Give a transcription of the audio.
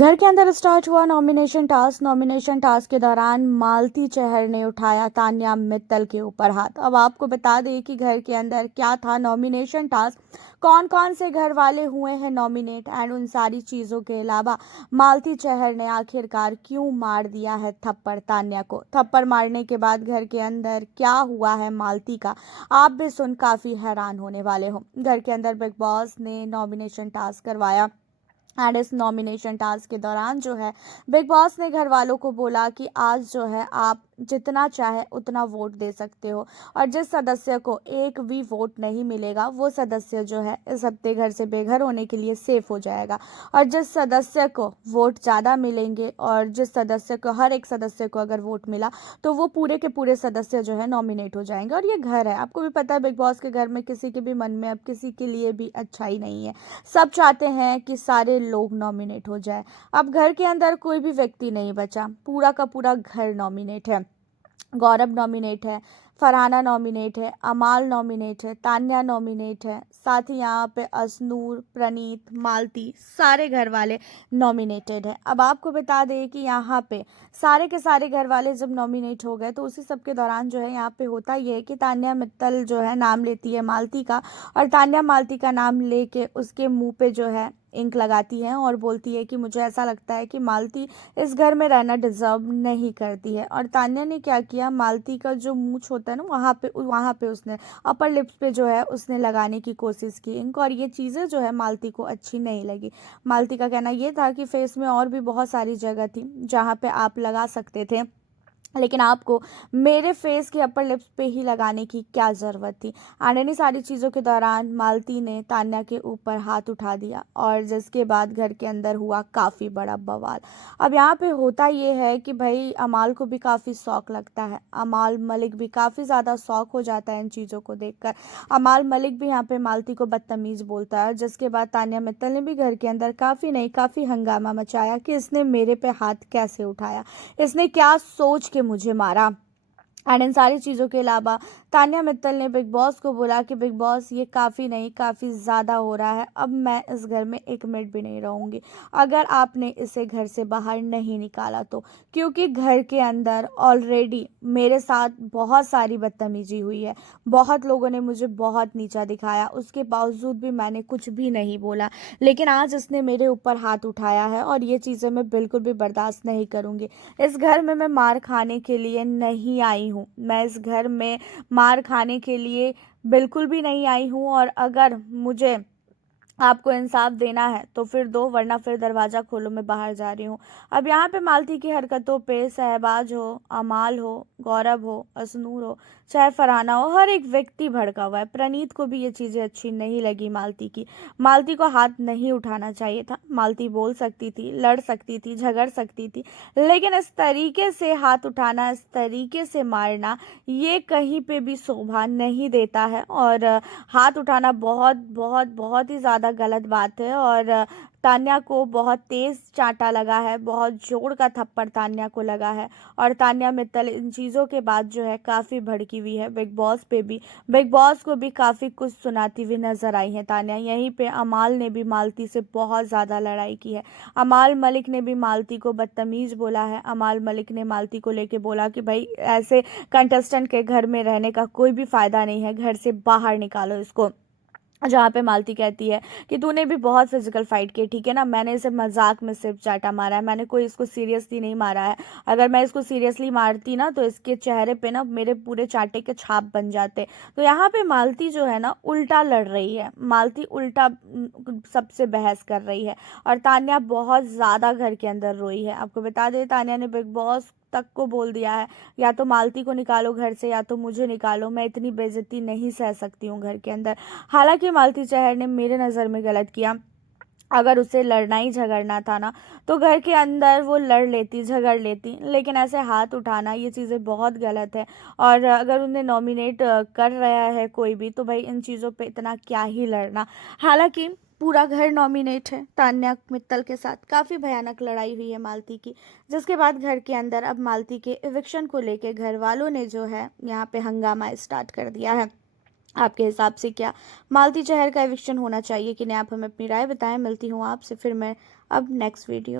घर के अंदर स्टार्ट हुआ नॉमिनेशन टास्क। नॉमिनेशन टास्क के दौरान मालती चहर ने उठाया तान्या मित्तल के ऊपर हाथ। अब आपको बता दें कि घर के अंदर क्या था नॉमिनेशन टास्क, कौन कौन से घर वाले हुए हैं नॉमिनेट, एंड उन सारी चीज़ों के अलावा मालती चहर ने आखिरकार क्यों मार दिया है थप्पड़ तान्या को। थप्पड़ मारने के बाद घर के अंदर क्या हुआ है मालती का, आप भी सुन काफ़ी हैरान होने वाले हो। घर के अंदर बिग बॉस ने नॉमिनेशन टास्क करवाया एंड इस नॉमिनेशन टास्क के दौरान जो है बिग बॉस ने घर वालों को बोला कि आज जो है आप जितना चाहे उतना वोट दे सकते हो, और जिस सदस्य को एक भी वोट नहीं मिलेगा वो सदस्य जो है इस हफ्ते घर से बेघर होने के लिए सेफ हो जाएगा। और जिस सदस्य को वोट ज़्यादा मिलेंगे और जिस सदस्य को, हर एक सदस्य को अगर वोट मिला तो वो पूरे के पूरे सदस्य जो है नॉमिनेट हो जाएंगे। और ये घर है, आपको भी पता है बिग बॉस के घर में किसी के भी मन में अब किसी के लिए भी अच्छा ही नहीं है। सब चाहते हैं कि सारे लोग नॉमिनेट हो जाए। अब घर के अंदर कोई भी व्यक्ति नहीं बचा, पूरा का पूरा घर नॉमिनेट है। गौरव नॉमिनेट है, फरहाना नॉमिनेट है, अमाल नॉमिनेट है, तान्या नॉमिनेट है, साथ ही यहाँ पे असनूर, प्रणीत, मालती, सारे घर वाले नॉमिनेटेड है। अब आपको बता दें कि यहाँ पे सारे के सारे घर वाले जब नॉमिनेट हो गए तो उसी सब के दौरान जो है यहाँ पे होता ये है कि तान्या मित्तल जो है नाम लेती है मालती का, और तान्या मालती का नाम लेके उसके मुंह पे जो है इंक लगाती है और बोलती है कि मुझे ऐसा लगता है कि मालती इस घर में रहना डिजर्व नहीं करती है। और तान्या ने क्या किया, मालती का जो मूंछ होता है ना वहाँ पे उसने अपर लिप्स पे जो है उसने लगाने की कोशिश की इंक, और ये चीज़ें जो है मालती को अच्छी नहीं लगी। मालती का कहना ये था कि फेस में और भी बहुत सारी जगह थी जहाँ पे आप लगा सकते थे, लेकिन आपको मेरे फेस के अपर लिप्स पे ही लगाने की क्या ज़रूरत थी। एंड इन्हीं सारी चीज़ों के दौरान मालती ने तान्या के ऊपर हाथ उठा दिया, और जिसके बाद घर के अंदर हुआ काफ़ी बड़ा बवाल। अब यहाँ पे होता ये है कि भाई अमाल को भी काफ़ी शौक लगता है, अमाल मलिक भी काफ़ी ज़्यादा शौक हो जाता है इन चीज़ों को देखकर। अमाल मलिक भी यहाँ पे मालती को बदतमीज़ बोलता है, जिसके बाद तान्या मित्तल ने भी घर के अंदर काफ़ी हंगामा मचाया कि इसने मेरे पे हाथ कैसे उठाया, इसने क्या सोच के मुझे मारा। एंड इन सारी चीज़ों के अलावा तान्या मित्तल ने बिग बॉस को बोला कि बिग बॉस ये काफ़ी नहीं, काफ़ी ज़्यादा हो रहा है, अब मैं इस घर में एक मिनट भी नहीं रहूँगी अगर आपने इसे घर से बाहर नहीं निकाला तो, क्योंकि घर के अंदर ऑलरेडी मेरे साथ बहुत सारी बदतमीजी हुई है, बहुत लोगों ने मुझे बहुत नीचा दिखाया, उसके बावजूद भी मैंने कुछ भी नहीं बोला, लेकिन आज इसने मेरे ऊपर हाथ उठाया है और ये चीज़ें मैं बिल्कुल भी बर्दाश्त नहीं करूँगी। इस घर में मैं मार खाने के लिए नहीं आई हूँ, मैं इस घर में मार खाने के लिए बिल्कुल भी नहीं आई हूँ, और अगर मुझे आपको इंसाफ देना है तो फिर दो, वरना फिर दरवाज़ा खोलो, मैं बाहर जा रही हूँ। अब यहाँ पे मालती की हरकतों पे शहबाज हो, अमाल हो, गौरव हो, असनूर हो, चाहे फरहाना हो, हर एक व्यक्ति भड़का हुआ है। प्रणीत को भी ये चीज़ें अच्छी नहीं लगी मालती की। मालती को हाथ नहीं उठाना चाहिए था, मालती बोल सकती थी, लड़ सकती थी, झगड़ सकती थी, लेकिन इस तरीके से हाथ उठाना, इस तरीके से मारना, ये कहीं पे भी शोभा नहीं देता है। और हाथ उठाना बहुत बहुत बहुत ही ज़्यादा गलत बात है, और तान्या को बहुत तेज़ चांटा लगा है, बहुत जोर का थप्पड़ तान्या को लगा है, और तान्या मित्तल इन चीज़ों के बाद जो है काफ़ी भड़की हुई है बिग बॉस पे भी। बिग बॉस को भी काफ़ी कुछ सुनाती हुई नजर आई है तान्या। यहीं पे अमाल ने भी मालती से बहुत ज़्यादा लड़ाई की है, अमाल मलिक ने भी मालती को बदतमीज़ बोला है। अमाल मलिक ने मालती को लेके बोला कि भाई ऐसे कंटेस्टेंट के घर में रहने का कोई भी फ़ायदा नहीं है, घर से बाहर निकालो इसको। जहाँ पे मालती कहती है कि तूने भी बहुत फिजिकल फाइट की, ठीक है ना, मैंने इसे मजाक में सिर्फ चाटा मारा है, मैंने कोई इसको सीरियसली नहीं मारा है, अगर मैं इसको सीरियसली मारती ना तो इसके चेहरे पे ना मेरे पूरे चाटे के छाप बन जाते। तो यहाँ पे मालती जो है ना उल्टा लड़ रही है, मालती उल्टा सबसे बहस कर रही है, और तान्या बहुत ज़्यादा घर के अंदर रोई है। आपको बता दें तान्या ने बिग बॉस तक को बोल दिया है, या तो मालती को निकालो घर से या तो मुझे निकालो, मैं इतनी बेइज्जती नहीं सह सकती हूँ घर के अंदर। हालांकि मालती चहर ने मेरे नज़र में गलत किया, अगर उसे लड़ना ही झगड़ना था ना तो घर के अंदर वो लड़ लेती, झगड़ लेती, लेकिन ऐसे हाथ उठाना ये चीज़ें बहुत गलत है। और अगर उन्हें नॉमिनेट कर रहा है कोई भी तो भाई इन चीज़ों पे इतना क्या ही लड़ना। हालांकि पूरा घर नॉमिनेट है तान्या मित्तल के साथ, काफ़ी भयानक लड़ाई हुई है मालती की, जिसके बाद घर के अंदर अब मालती के इविक्शन को लेके घर वालों ने जो है यहाँ पे हंगामा स्टार्ट कर दिया है। आपके हिसाब से क्या मालती चहर का एविक्शन होना चाहिए कि नहीं, आप हमें अपनी राय बताएं। मिलती हूँ आपसे फिर मैं अब नेक्स्ट वीडियो।